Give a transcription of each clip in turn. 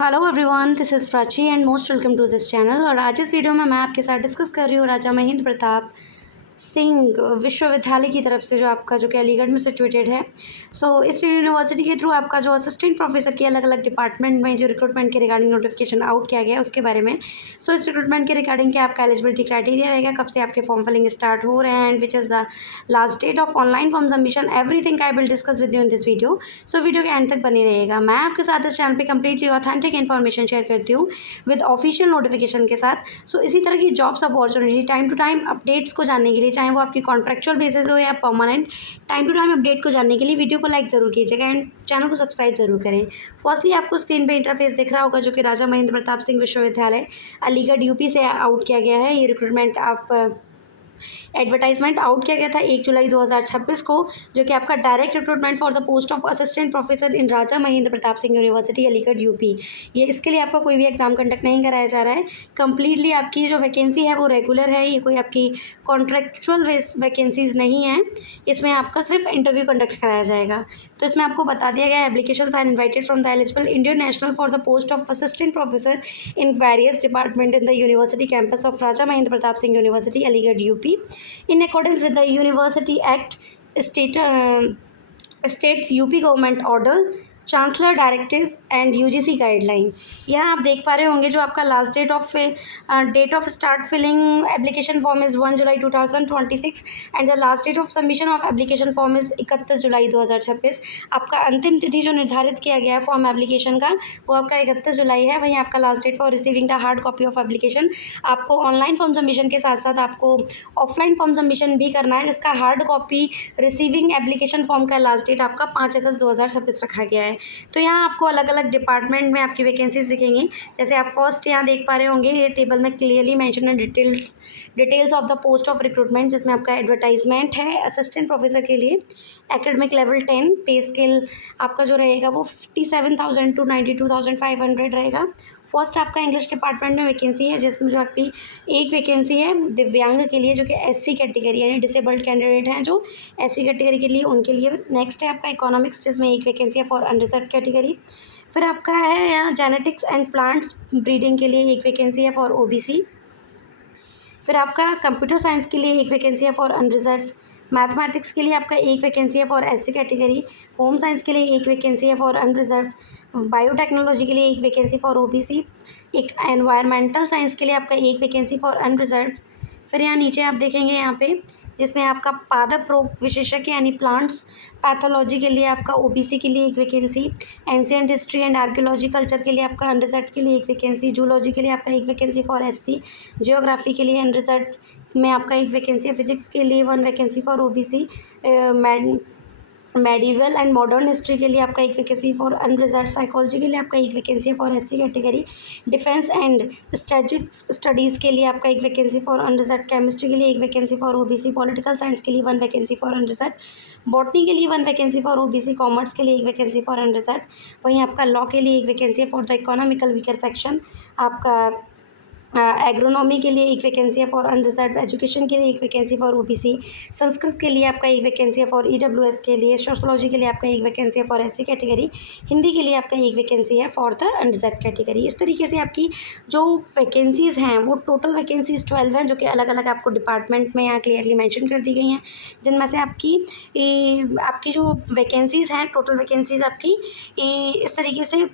Hello everyone, this is Prachi and most welcome to this channel. और आज इस video में मैं आपके साथ डिस्कस कर रही हूँ राजा महेंद्र प्रताप सिंह विश्वविद्यालय की तरफ से जो कि अलीगढ़ में सिचुएटेड है। इस यूनिवर्सिटी के थ्रू आपका जो असिस्टेंट प्रोफेसर की अलग अलग डिपार्टमेंट में जो रिक्रूटमेंट के रिगार्डिंग नोटिफिकेशन आउट किया गया है उसके बारे में। इस रिक्रूटमेंट के रिगार्डिंग क्या आपका एलिजिबिलिटी क्राइटेरिया रहेगा, कब से आपके फॉर्म फिलिंग स्टार्ट हो रहे हैं and which is the last date of online form submission, everything I will discuss with you in this video. Video के एंड तक बने रहेगा। मैं आपके साथ इस चैनल पे कंप्लीटली ऑथेंटिक इन्फॉर्मेशन शेयर करती हूँ विद ऑफिशियल नोटिफिकेशन के साथ। इसी तरह की jobs opportunity time to time updates को जानने के लिए, चाहे वो आपकी कॉन्ट्रेक्चुअल बेसिस हो या permanent, time to time update को जानने के लिए वीडियो को लाइक ज़रूर कीजिएगा एंड चैनल को सब्सक्राइब जरूर करें। फर्स्टली आपको स्क्रीन पे इंटरफेस दिख रहा होगा जो कि राजा महेंद्र प्रताप सिंह विश्वविद्यालय अलीगढ़ यूपी से आउट किया गया है। ये रिक्रूटमेंट एडवर्टाइजमेंट आउट किया गया था 1 जुलाई 2026 को, जो कि आपका direct recruitment for the post of assistant professor in Raja Mahendra Pratap Singh University Aligarh UP. ये इसके लिए आपका कोई भी एग्जाम कंडक्ट नहीं कराया जा रहा है। कंप्लीटली आपकी जो वैकेंसी है वो रेगुलर है, ये कोई आपकी कॉन्ट्रेक्चुअल वैकेंसीज नहीं है। इसमें आपका सिर्फ इंटरव्यू कंडक्ट कराया जाएगा। तो इसमें आपको बता दिया गया application are invited from the eligible Indian national for the post of assistant professor in various department in the university campus of Raja Mahendra Pratap Singh University Aligarh UP in accordance with the University Act, states UP government order, chancellor directive and UGC guideline. यहाँ आप देख पा रहे होंगे जो आपका last date of start filling application form is 1 July 2026 and the last date of submission of application form is 31 July 2026। आपका अंतिम तिथि जो निर्धारित किया गया है फॉर्म एप्लीकेशन का वो आपका 31 जुलाई है। वहीं आपका last date for receiving the hard copy of application, आपको ऑनलाइन फॉर्म सबमिशन के साथ साथ आपको ऑफलाइन फॉर्म सबमिशन भी करना है, जिसका hard copy receiving application form का लास्ट डेट आपका 5 अगस्त 2026 रखा गया है। तो यहाँ आपको अलग अलग डिपार्टमेंट में आपकी वैकेंसीज दिखेंगी। जैसे आप फर्स्ट यहाँ देख पा रहे होंगे, ये टेबल में क्लियरली मेंशन है details of the post of recruitment, जिसमें आपका एडवर्टाइजमेंट है असिस्टेंट प्रोफेसर के लिए एकेडमिक लेवल 10। पे स्केल आपका जो रहेगा वो 57,000 टू 92,500 रहेगा। फर्स्ट आपका इंग्लिश डिपार्टमेंट में वैकेंसी है, जिसमें जो आपकी एक वैकेंसी है दिव्यांग के लिए जो कि एससी कैटेगरी यानी डिसेबल्ड कैंडिडेट हैं जो एससी कैटेगरी के लिए, उनके लिए। नेक्स्ट है आपका इकोनॉमिक्स, जिसमें एक वैकेंसी है फॉर अनरिजर्व कैटेगरी। फिर आपका है यहाँ जेनेटिक्स एंड प्लांट्स ब्रीडिंग के लिए एक वैकेंसी है फॉर ओबीसी। फिर आपका कंप्यूटर साइंस के लिए एक वैकेंसी है फॉर अनरिजर्व। मैथमेटिक्स के लिए आपका एक वैकेंसी है for SC category. Home science के लिए एक वैकेंसी है फॉर अनरिजर्व। बायोटेक्नोलॉजी के लिए एक वैकेंसी फॉर ओबीसी। एक एनवायरमेंटल साइंस के लिए आपका एक वैकेंसी फॉर अनरिजर्व। फिर यहाँ नीचे आप देखेंगे यहाँ पे जिसमें आपका पादप रोग विशेषज्ञ यानी प्लांट्स पैथोलॉजी के लिए आपका ओबीसी के लिए एक vacancy. Ancient history and archaeology culture के लिए आपका अनरिजर्व के लिए एक वैकेंसी। जूलॉजी के लिए आपका एक वैकेंसी फॉर एससी। जियोग्राफी के लिए अनरिजर्व में आपका एक वैकेंसी है। फिजिक्स के लिए 1 vacancy for OBC. Medieval and modern history के लिए आपका एक वैकेंसी फॉर अनरिजर्व। साइकोलॉजी के लिए आपका एक वैकेंसी है for SC category. Defence and strategic studies के लिए आपका एक वैकेंसी फॉर अनरिजर्व। केमिस्ट्री के लिए एक vacancy for OBC. Political science के लिए 1 वैकेंसी फॉर अनरिजर्व। बॉटनी के लिए 1 वैकेंसी फॉर ओबीसी। कॉमर्स के लिए एक वैकेंसी फॉर अनरिजर्व। वहीं आपका लॉ के लिए एक वैकेंसी है for the economical weaker section. आपका एग्रोनॉमी के लिए एक वैकेंसी है फॉर अनरिजर्व। एजुकेशन के लिए एक वैकेंसी फॉर ओबीसी। संस्कृत के लिए आपका एक वैकेंसी है फॉर ईडब्ल्यूएस के लिए। सोशोलॉजी के लिए आपका एक वैकेंसी है फॉर एससी कैटेगरी। हिंदी के लिए आपका एक वैकेंसी है फॉर द अनरिजर्व कैटेगरी। इस तरीके से आपकी जो वैकेंसीज़ हैं वो टोटल वैकेंसीज 12 हैं, जो कि अलग अलग आपको डिपार्टमेंट में यहाँ क्लियरली मैंशन कर दी गई हैं, जिनमें से आपकी जो वैकेंसीज़ हैं टोटल वैकेंसीज आपकी इस तरीके से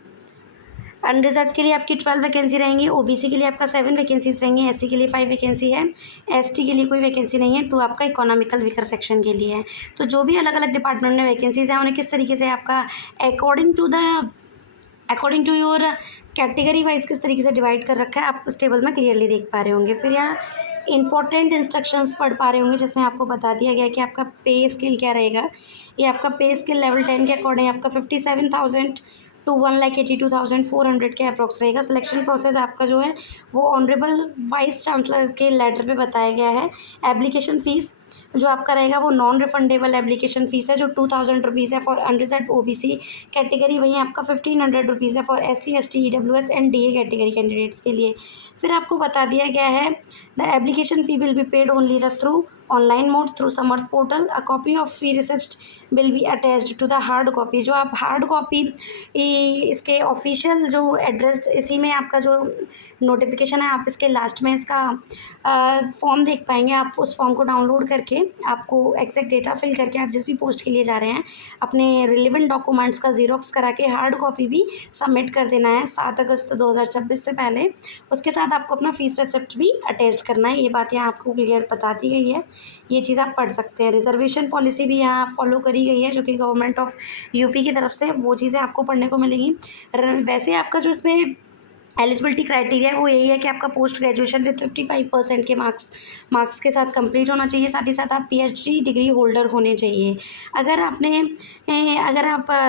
अनरिजर्व के लिए आपकी 12 वैकेंसी रहेंगी। ओबीसी के लिए आपका 7 वैकेंसीज रहेंगी। एससी के लिए 5 वैकेंसी है। एसटी के लिए कोई वैकेंसी नहीं है। 2 आपका इकोनॉमिकल वीकर सेक्शन के लिए है। तो जो भी अलग अलग डिपार्टमेंट में वैकेंसीज हैं उन्हें किस तरीके से आपका according to your category wise किस तरीके से डिवाइड कर रखा है आप उस टेबल में क्लियरली देख पा रहे होंगे। फिर यहाँ इंपॉर्टेंट इंस्ट्रक्शंस पढ़ पा रहे होंगे, जिसमें आपको बता दिया गया कि आपका पे स्केल क्या रहेगा। ये आपका पे स्केल लेवल 10 के अकॉर्डिंग आपका 57,000 टू 1,82,400 के अप्रॉक्स रहेगा। सिलेक्शन प्रोसेस आपका जो है वो ऑनरेबल वाइस चांसलर के लेटर पे बताया गया है। एप्लीकेशन फ़ीस जो आपका रहेगा वो नॉन रिफंडेबल एप्लीकेशन फ़ीस है, जो 2,000 रुपीज़ है फॉर अनरिजर्व ओबीसी कैटेगरी। वहीं आपका 1,500 रुपीज़ है for SC ST EWS and DA category candidates के लिए। फिर आपको बता दिया गया है the application fee will be paid only the through online mode through Samarth portal. A copy of fee receipt will be attached to the hard copy. जो आप हार्ड कॉपी इसके ऑफिशियल जो एड्रेस, इसी में आपका जो नोटिफिकेशन है, आप इसके लास्ट में इसका फॉर्म देख पाएंगे। आप उस फॉर्म को डाउनलोड करके आपको एग्जैक्ट डेटा फिल करके आप जिस भी पोस्ट के लिए जा रहे हैं अपने रिलेवेंट डॉक्यूमेंट्स का ज़ीरॉक्स करा के हार्ड कॉपी भी सबमिट कर देना है 7 अगस्त 2026 से पहले। उसके साथ आपको अपना फीस रिसिप्ट भी अटैच करना है। ये बात यहाँ आपको क्लियर बता दी गई है, ये चीज़ आप पढ़ सकते हैं। रिजर्वेशन पॉलिसी भी यहाँ फॉलो करी गई है जो कि गवर्नमेंट ऑफ यूपी की तरफ से, वो चीज़ें आपको पढ़ने को मिलेंगी। वैसे आपका जो इसमें एलिजिबिलिटी क्राइटेरिया है वो यही है कि आपका पोस्ट ग्रेजुएशन विद 55% के मार्क्स के साथ कंप्लीट होना चाहिए। साथ ही साथ आप पीएचडी डिग्री होल्डर होने चाहिए। अगर आप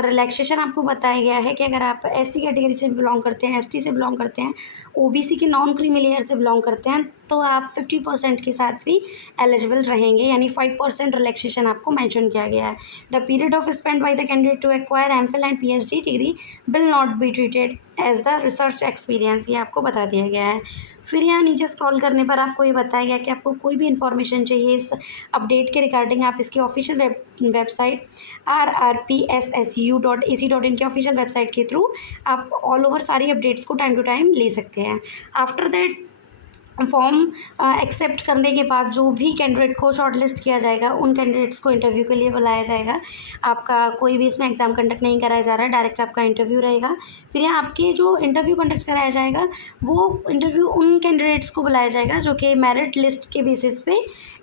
रिलैक्सेशन आपको बताया गया है कि अगर आप एससी कैटेगरी से बिलोंग करते हैं, एसटी से बिलोंग करते हैं, ओबीसी के नॉन क्रीमी लेयर से बिलोंग करते हैं, तो आप 50% के साथ भी एलिजिबल रहेंगे, यानी 5% रिलैक्सेशन आपको मेंशन किया गया है। The period of spend by the candidate to acquire MPhil and PhD degree will not be treated as the research experience, ये आपको बता दिया गया है। फिर यहाँ नीचे स्क्रॉल करने पर आपको ये बताया गया कि आपको कोई भी इन्फॉर्मेशन चाहिए इस अपडेट के रिगार्डिंग, आप इसकी ऑफिशियल वेबसाइट rrpssu.ac.in की ऑफिशियल वेबसाइट के थ्रू आप ऑल ओवर सारी अपडेट्स को टाइम टू टाइम ले सकते हैं। आफ्टर दैट फॉर्म एक्सेप्ट करने के बाद जो भी कैंडिडेट को शॉर्टलिस्ट किया जाएगा उन कैंडिडेट्स को इंटरव्यू के लिए बुलाया जाएगा। आपका कोई भी इसमें एग्ज़ाम कंडक्ट नहीं कराया जा रहा है, डायरेक्ट आपका इंटरव्यू रहेगा। फिर यहाँ आपके जो इंटरव्यू कंडक्ट कराया जाएगा वो इंटरव्यू उन कैंडिडेट्स को बुलाया जाएगा जो कि मेरिट लिस्ट के बेसिस पे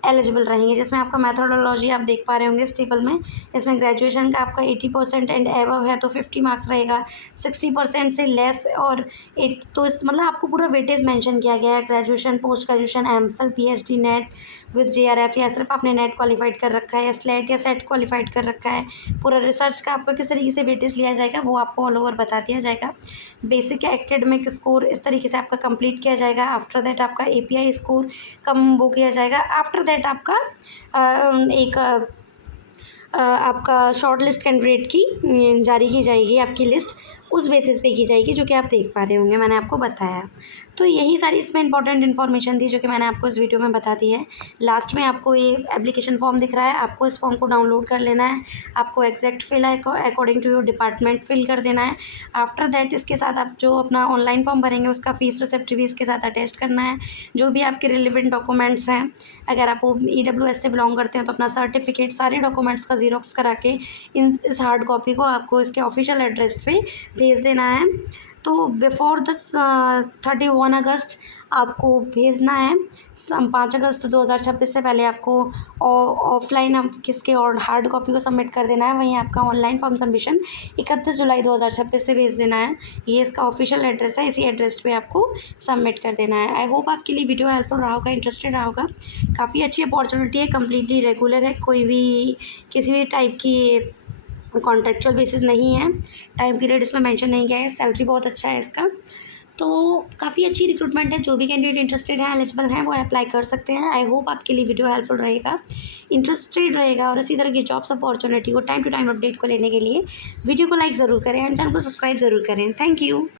एलिजिबल रहेंगे, जिसमें आपका मैथोडोलॉजी आप देख पा रहे होंगे इस टेबल में। इसमें ग्रेजुएशन का आपका 80% एंड एबव है तो 50 मार्क्स रहेगा, 60% से लेस और 8, तो इस मतलब आपको पूरा वेटेज मेंशन किया गया है। Graduation, post graduation, MPhil, PhD, net with JRF, या सिर्फ आपने नेट क्वालिफाइड कर रखा है या स्लेट या सेट क्वालिफाइड कर रखा है। पूरा रिसर्च का आपका किस तरीके से वेटेज लिया जाएगा वो आपको ऑल ओवर बता दिया जाएगा। बेसिक एकेडमिक स्कोर इस तरीके से आपका कंप्लीट किया जाएगा। आफ्टर दैट आपका एपीआई स्कोर कम वो किया जाएगा। आफ्टर दैट आपका आपका शॉर्ट लिस्ट कैंडिडेट की जारी की जाएगी, आपकी लिस्ट उस बेसिस पे की जाएगी, जो कि आप देख पा रहे होंगे मैंने आपको बताया। तो यही सारी इसमें इंपॉर्टेंट इन्फॉर्मेशन थी जो कि मैंने आपको इस वीडियो में बता दी है। लास्ट में आपको ये एप्लीकेशन फॉर्म दिख रहा है, आपको इस फॉर्म को डाउनलोड कर लेना है। आपको exact fill according to your department fill कर देना है। आफ्टर दैट इसके साथ आप जो अपना ऑनलाइन फॉर्म भरेंगे उसका फीस रिसिप्ट भी इसके साथ अटैच करना है। जो भी आपके रिलेवेंट डॉक्यूमेंट्स हैं, अगर आप EWS से बिलोंग करते हैं तो अपना सर्टिफिकेट, सारे डॉक्यूमेंट्स का ज़ीरॉक्स करा के इस हार्ड कॉपी को आपको इसके ऑफिशियल एड्रेस पे भेज देना है। तो बिफोर 31 अगस्त आपको भेजना है। 5 अगस्त 2026 से पहले आपको ऑफलाइन आप किसके और हार्ड कॉपी को सबमिट कर देना है। वहीं आपका ऑनलाइन फॉर्म सबमिशन 31 जुलाई 2026 से भेज देना है। ये इसका ऑफिशियल एड्रेस है, इसी एड्रेस पे आपको सबमिट कर देना है। आई होप आपके लिए वीडियो हेल्पफुल रहा होगा, इंटरेस्टेड रहा होगा। काफ़ी अच्छी अपॉर्चुनिटी है, कम्प्लीटली रेगुलर है, कोई भी किसी भी टाइप की कॉन्ट्रेक्चुअल बेसिस नहीं है। टाइम पीरियड इसमें मेंशन नहीं किया है। सैलरी बहुत अच्छा है इसका, तो काफ़ी अच्छी रिक्रूटमेंट है। जो भी कैंडिडेट इंटरेस्टेड है, एलिजिबल हैं, वो अप्लाई कर सकते हैं। आई होप आपके लिए वीडियो हेल्पफुल रहेगा, इंटरेस्टेड रहेगा। और इसी तरह की जॉब्स अपॉर्चुनिटी को टाइम टू टाइम अपडेट को लेने के लिए वीडियो को लाइक ज़रूर करें एंड चैनल को सब्सक्राइब ज़रूर करें। Thank you.